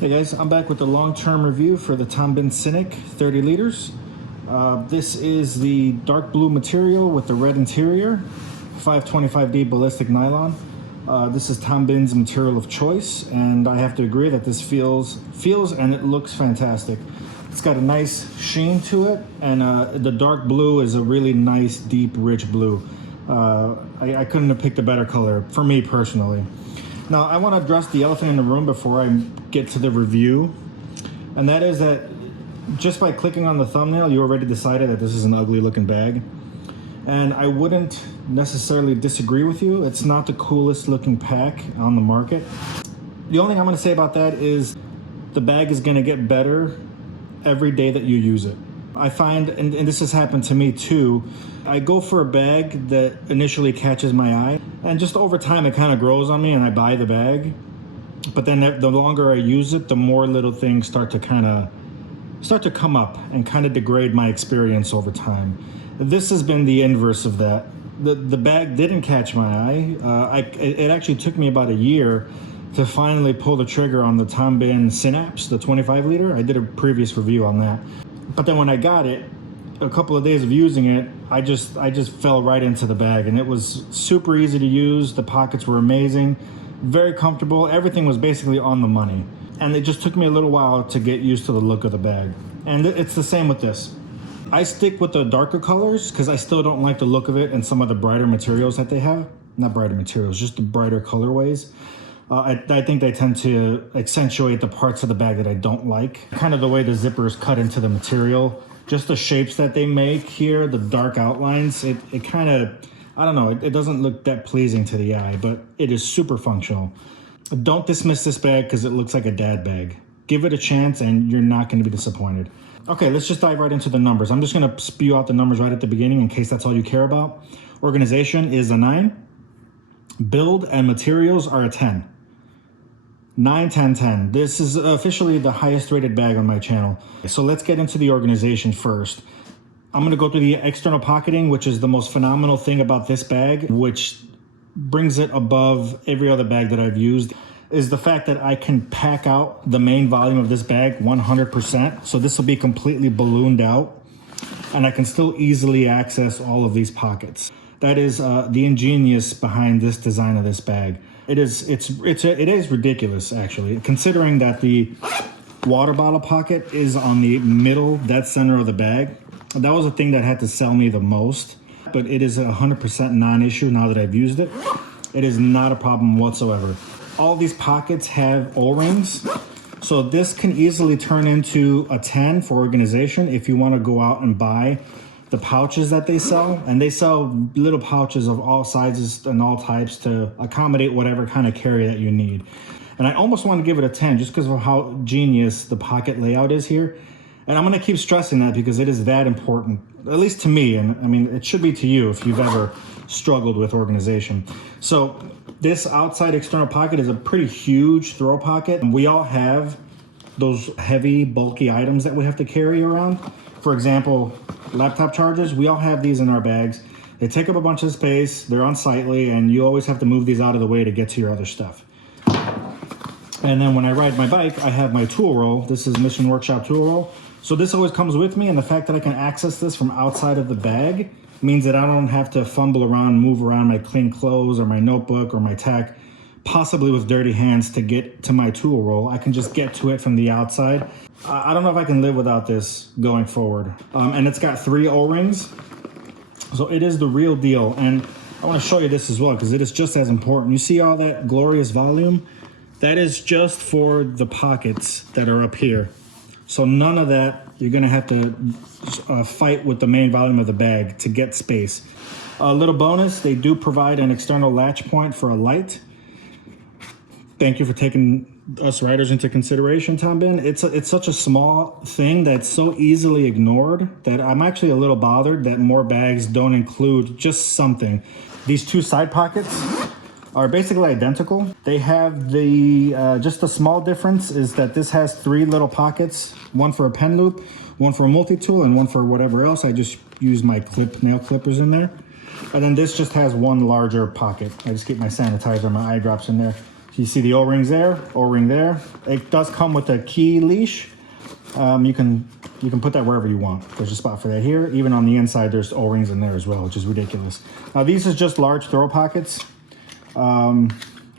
Hey guys, I'm back with the long-term review for the Tom Bihn Synik 30 liters. This is the dark blue material with the red interior, 525D ballistic nylon. This is Tom Bihn's material of choice, and I have to agree that this feels and it looks fantastic. It's got a nice sheen to it, and the dark blue is a really nice, deep, rich blue. I couldn't have picked a better color for me personally. Now, I want to address the elephant in the room before I get to the review, and that is that just by clicking on the thumbnail, you already decided that this is an ugly looking bag. And I wouldn't necessarily disagree with you. It's not the coolest looking pack on the market. The only thing I'm going to say about that is the bag is going to get better every day that you use it. I find, and this has happened to me too, I go for a bag that initially catches my eye, and just over time it kind of grows on me and I buy the bag. But then the longer I use it, the more little things start to come up and kind of degrade my experience over time. This has been the inverse of that. The bag didn't catch my eye. It actually took me about a year to finally pull the trigger on the Tom Bihn Synik, the 25 liter. I did a previous review on that. But then when I got it, a couple of days of using it, I just fell right into the bag, and it was super easy to use. The pockets were amazing, very comfortable. Everything was basically on the money. And it just took me a little while to get used to the look of the bag. And it's the same with this. I stick with the darker colors because I still don't like the look of it and some of the brighter materials that they have. Not brighter materials, just the brighter colorways. I think they tend to accentuate the parts of the bag that I don't like. Kind of the way the zippers cut into the material, just the shapes that they make here, the dark outlines, it kind of, I don't know, it doesn't look that pleasing to the eye, but it is super functional. Don't dismiss this bag because it looks like a dad bag. Give it a chance and you're not going to be disappointed. Okay, let's just dive right into the numbers. I'm just going to spew out the numbers right at the beginning in case that's all you care about. Organization is a 9. Build and materials are a 10. 9, 10, 10. This is officially the highest rated bag on my channel. So let's get into the organization first. I'm going to go through the external pocketing, which is the most phenomenal thing about this bag, which brings it above every other bag that I've used, is the fact that I can pack out the main volume of this bag 100%. So this will be completely ballooned out, and I can still easily access all of these pockets. That is the ingenious behind this design of this bag. It is ridiculous, actually, considering that the water bottle pocket is on the middle, dead center of the bag. That was the thing that had to sell me the most, but it is a 100% non-issue now that I've used it. It is not a problem whatsoever. All these pockets have O-rings, so this can easily turn into a 10 for organization if you want to go out and buy the pouches that they sell. And they sell little pouches of all sizes and all types to accommodate whatever kind of carry that you need. And I almost want to give it a 10 just because of how genius the pocket layout is here. And I'm going to keep stressing that because it is that important, at least to me. And I mean, it should be to you if you've ever struggled with organization. So this outside external pocket is a pretty huge throw pocket. And we all have those heavy, bulky items that we have to carry around. For example, laptop chargers, we all have these in our bags. They take up a bunch of space, they're unsightly, and you always have to move these out of the way to get to your other stuff. And then when I ride my bike, I have my tool roll. This is Mission Workshop tool roll. So this always comes with me, and the fact that I can access this from outside of the bag means that I don't have to fumble around, move around my clean clothes or my notebook or my tech, possibly with dirty hands to get to my tool roll. I can just get to it from the outside. I don't know if I can live without this going forward. And it's got 3 O-rings, so it is the real deal. And I want to show you this as well because it is just as important. You see all that glorious volume? That is just for the pockets that are up here. So none of that, you're going to have to fight with the main volume of the bag to get space. A little bonus, they do provide an external latch point for a light. Thank you for taking us riders into consideration, Tom Bihn. It's such a small thing that's so easily ignored that I'm actually a little bothered that more bags don't include just something. These 2 side pockets are basically identical. They have the, just the small difference is that this has 3 little pockets, one for a pen loop, one for a multi-tool, and one for whatever else. I just use my nail clippers in there. And then this just has 1 larger pocket. I just keep my sanitizer and my eye drops in there. You see the O-rings there, O-ring there. It does come with a key leash. You can put that wherever you want. There's a spot for that here. Even on the inside, there's O-rings in there as well, which is ridiculous. Now these is just large throw pockets. I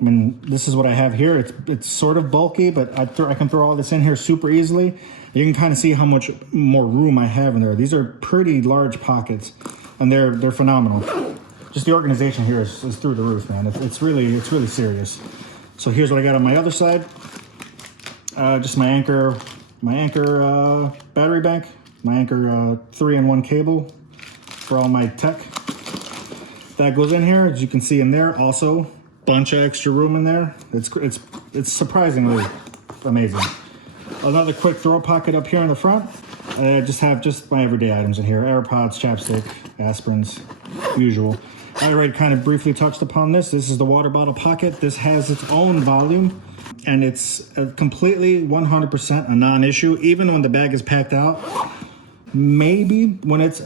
mean, this is what I have here. It's sort of bulky, but I can throw all this in here super easily. You can kind of see how much more room I have in there. These are pretty large pockets, and they're phenomenal. Just the organization here is through the roof, man. It's really serious. So here's what I got on my other side. Just my Anchor battery bank, my Anchor 3-in-1 cable for all my tech. That goes in here, as you can see in there. Also, bunch of extra room in there. It's surprisingly amazing. Another quick throw pocket up here in the front. I just have my everyday items in here: AirPods, chapstick, aspirins, usual. I already kind of briefly touched upon this. This is the water bottle pocket. This has its own volume, and it's completely 100% a non-issue, even when the bag is packed out. Maybe when it's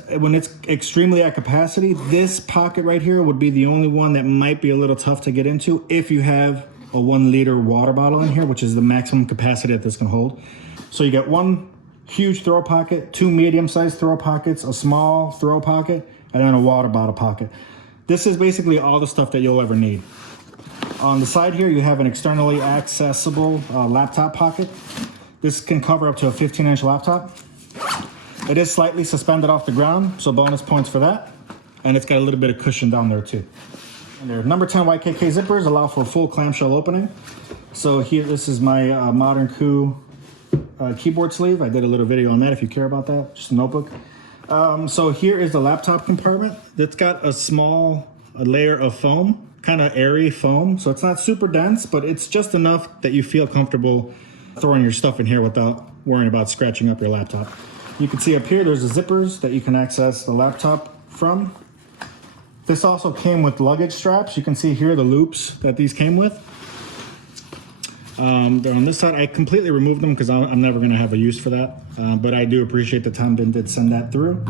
extremely at capacity, this pocket right here would be the only one that might be a little tough to get into if you have a 1 liter water bottle in here, which is the maximum capacity that this can hold. So you get one huge throw pocket, 2 medium-sized throw pockets, a small throw pocket, and then a water bottle pocket. This is basically all the stuff that you'll ever need. On the side here, you have an externally accessible laptop pocket. This can cover up to a 15-inch laptop. It is slightly suspended off the ground, so bonus points for that. And it's got a little bit of cushion down there too. And there, number 10 YKK zippers allow for full clamshell opening. So here, this is my Modern Coup keyboard sleeve. I did a little video on that if you care about that, just a notebook. So here is the laptop compartment. It's got a small layer of foam, kind of airy foam. So it's not super dense, but it's just enough that you feel comfortable throwing your stuff in here without worrying about scratching up your laptop. You can see up here, there's the zippers that you can access the laptop from. This also came with luggage straps. You can see here the loops that these came with. They're on this side. I completely removed them because I'm never going to have a use for that. But I do appreciate that Tom Bihn did send that through.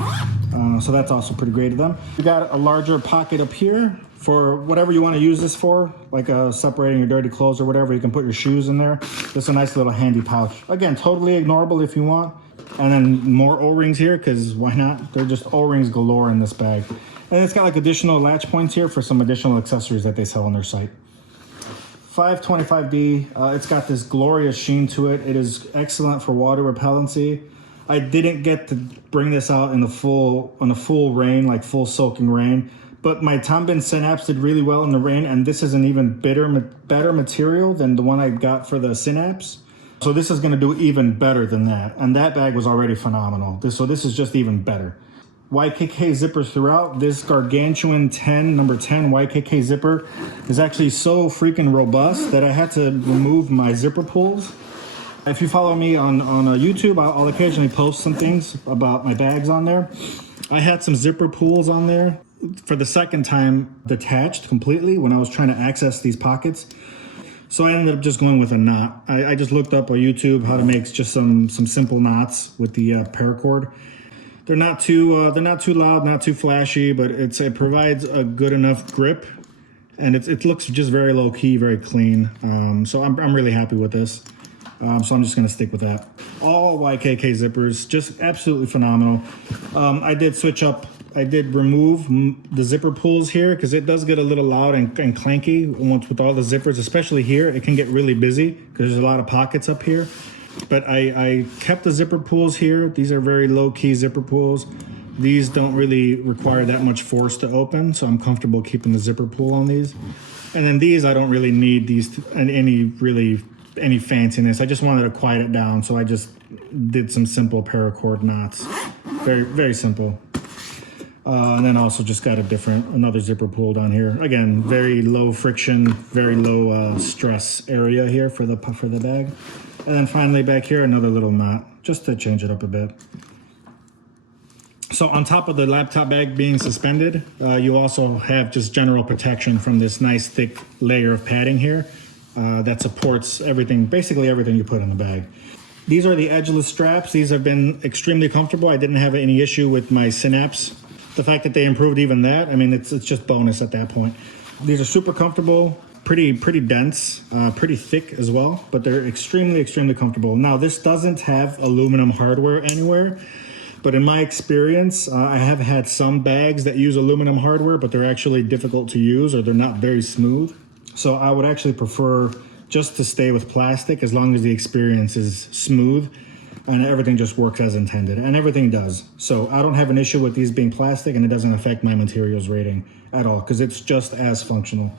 So that's also pretty great of them. You got a larger pocket up here for whatever you want to use this for, like separating your dirty clothes or whatever. You can put your shoes in there. Just a nice little handy pouch. Again, totally ignorable if you want. And then more O-rings here, because why not? They're just O-rings galore in this bag. And it's got like additional latch points here for some additional accessories that they sell on their site. 525D, it's got this glorious sheen to it. It is excellent for water repellency. I didn't get to bring this out in the full rain, like full soaking rain, but my Tom Bihn Synapse did really well in the rain, and this is an even better material than the one I got for the Synapse. So this is gonna do even better than that. And that bag was already phenomenal. So this is just even better. YKK zippers throughout. This gargantuan number 10 YKK zipper is actually so freaking robust that I had to remove my zipper pulls. If you follow me on YouTube, I'll occasionally post some things about my bags on there. I had some zipper pulls on there for the second time detached completely when I was trying to access these pockets. So I ended up just going with a knot. I just looked up on YouTube how to make just some simple knots with the paracord. They're not too loud, not too flashy, but it provides a good enough grip, and it looks just very low key, very clean. So I'm really happy with this. So I'm just gonna stick with that. All YKK zippers, just absolutely phenomenal. I did remove the zipper pulls here because it does get a little loud and clanky with all the zippers, especially here. It can get really busy because there's a lot of pockets up here. But I kept the zipper pulls here. These are very low-key zipper pulls. These don't really require that much force to open, so I'm comfortable keeping the zipper pull on these. And then these, I don't really need these any fanciness. I just wanted to quiet it down, so I just did some simple paracord knots. Very, very simple. And then also just got another zipper pull down here. Again, very low friction, very low stress area here for the bag. And then finally back here, another little knot, just to change it up a bit. So on top of the laptop bag being suspended, you also have just general protection from this nice thick layer of padding here that supports everything, basically everything you put in the bag. These are the edgeless straps. These have been extremely comfortable. I didn't have any issue with my Synapse. The fact that they improved even that, I mean, it's just bonus at that point. These are super comfortable. pretty dense, pretty thick as well, but they're extremely comfortable. Now this doesn't have aluminum hardware anywhere, but in my experience, I have had some bags that use aluminum hardware, but they're actually difficult to use or they're not very smooth. So I would actually prefer just to stay with plastic as long as the experience is smooth and everything just works as intended, and everything does. So I don't have an issue with these being plastic, and it doesn't affect my materials rating at all because it's just as functional.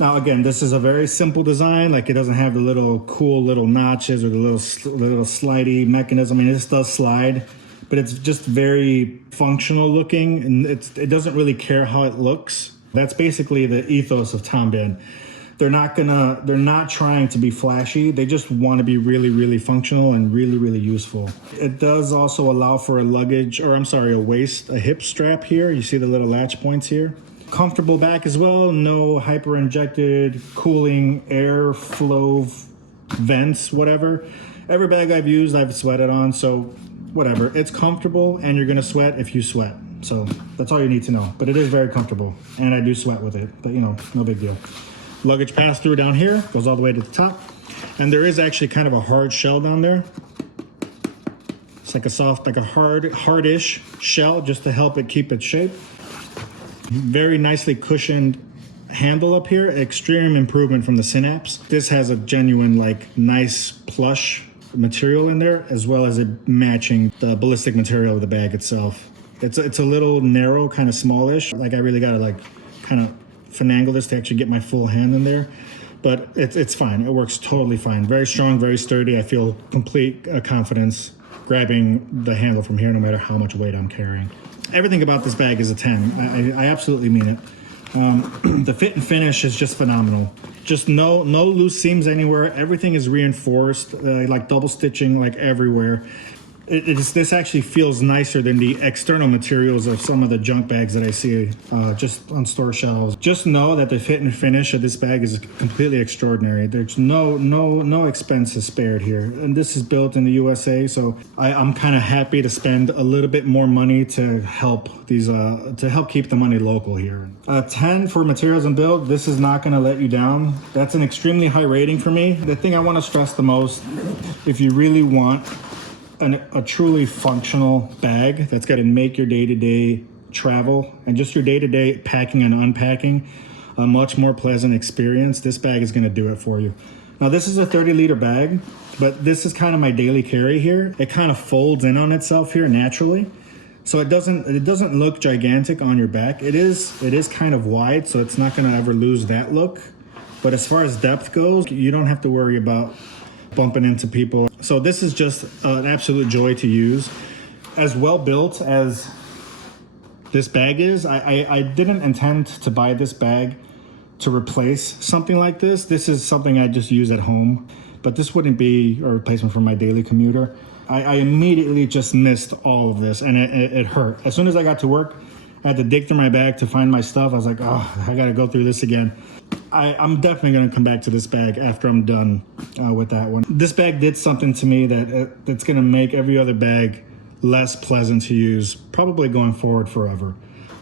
Now again, this is a very simple design. Like, it doesn't have the little cool little notches or the little slidey mechanism. I mean, this does slide, but it's just very functional looking, and it doesn't really care how it looks. That's basically the ethos of Tom Bihn. They're not trying to be flashy. They just want to be really functional and really useful. It does also allow for a a hip strap here. You see the little latch points here. Comfortable back as well. No hyper injected cooling air flow vents, whatever. Every bag I've used, I've sweated on, so whatever. It's comfortable, and you're gonna sweat if you sweat. So that's all you need to know. But it is very comfortable, and I do sweat with it, but you know, no big deal. Luggage pass-through down here goes all the way to the top, and there is actually kind of a hard shell down there. It's like a hardish shell just to help it keep its shape. Very nicely cushioned handle up here. Extreme improvement from the Synaps. This has a genuine, like, nice plush material in there, as well as it matching the ballistic material of the bag itself. It's a little narrow, kind of smallish. Like, I really gotta like kind of finagle this to actually get my full hand in there, but it's fine. It works totally fine. Very strong, very sturdy. I feel complete confidence grabbing the handle from here, no matter how much weight I'm carrying. Everything about this bag is a 10. I absolutely mean it. The fit and finish is just phenomenal. Just no loose seams anywhere. Everything is reinforced, like double stitching, like everywhere. This actually feels nicer than the external materials of some of the junk bags that I see just on store shelves. Just know that the fit and finish of this bag is completely extraordinary. There's no expense is spared here, and this is built in the USA. So I'm kind of happy to spend a little bit more money to help keep the money local here. 10 for materials and build. This is not going to let you down. That's an extremely high rating for me. The thing I want to stress the most, if you really want a truly functional bag that's going to make your day-to-day travel and just your day-to-day packing and unpacking a much more pleasant experience, this bag is going to do it for you. Now, this is a 30-liter bag, but this is kind of my daily carry here. It kind of folds in on itself here naturally, so it doesn't look gigantic on your back. It is kind of wide, so it's not going to ever lose that look. But as far as depth goes, you don't have to worry about bumping into people. So this is just an absolute joy to use. As well built as this bag is, I didn't intend to buy this bag to replace something like this. This is something I just use at home, but this wouldn't be a replacement for my daily commuter. I immediately just missed all of this, and it hurt. As soon as I got to work, I had to dig through my bag to find my stuff. I was like, oh, I gotta go through this again. I'm definitely gonna come back to this bag after I'm done with that one. This bag did something to me that's gonna make every other bag less pleasant to use, probably going forward forever.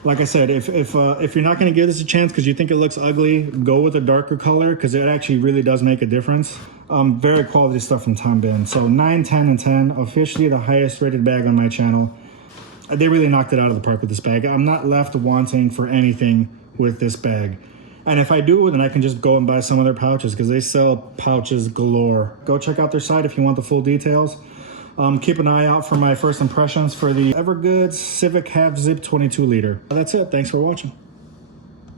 Like I said, if you're not gonna give this a chance because you think it looks ugly, go with a darker color because it actually really does make a difference. Very quality stuff from Tom Bihn. So 9, 10, and 10, officially the highest rated bag on my channel. They really knocked it out of the park with this bag. I'm not left wanting for anything with this bag. And if I do, then I can just go and buy some of their pouches because they sell pouches galore. Go check out their site if you want the full details. Keep an eye out for my first impressions for the Evergoods Civic Half Zip 22 liter. That's it. Thanks for watching.